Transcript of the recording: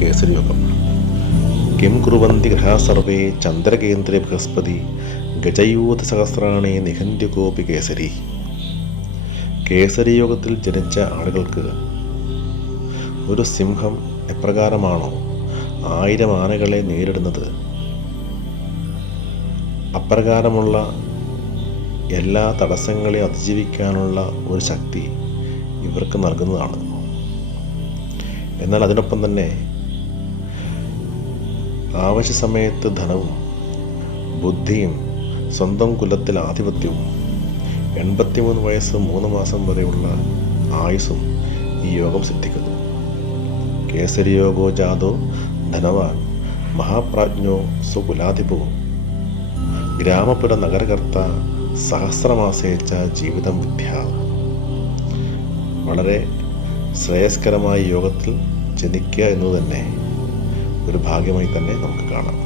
കേസരിയോഗം. കിം കുറുവന്തി ഗ്രഹാ സർവേ ചന്ദ്രകേന്ദ്രേ ബൃഹസ്പതി ഗജയൂഥസഹസ്രാണി നിഹന്ത്യകോപി കേസരി. കേസരിയോഗത്തിൽ ജനിച്ച ആളുകൾക്ക് ഒരു സിംഹം എപ്രകാരമാണോ 1000 ആനകളെ നേരിടുന്നത്, അപ്രകാരമുള്ള എല്ലാ തടസ്സങ്ങളെയും അതിജീവിക്കാനുള്ള ഒരു ശക്തി ഇവർക്ക് നൽകുന്നതാണ്. എന്നാൽ അതിനൊപ്പം തന്നെ ആവശ്യ സമയത്ത് ധനവും ബുദ്ധിയും സ്വന്തം കുലത്തിൽ ആധിപത്യവും 83 വയസ്സ് 3 മാസം വരെയുള്ള ആയുസ്സും ഈ യോഗം സിദ്ധിക്കുന്നു. കേസരി യോഗോ ജാതോ ധനവാൻ മഹാപ്രാജ്ഞോ സ്വകുലാധിപോ ഗ്രാമപുര നഗരകർത്ത സഹസ്രമാസേച്ച ജീവിതം വിദ്യ. വളരെ ശ്രേയസ്കരമായ യോഗത്തിൽ ജനിക്കുക എന്നത് തന്നെ ഒരു ഭാഗ്യമായി തന്നെ നമുക്ക് കാണാം.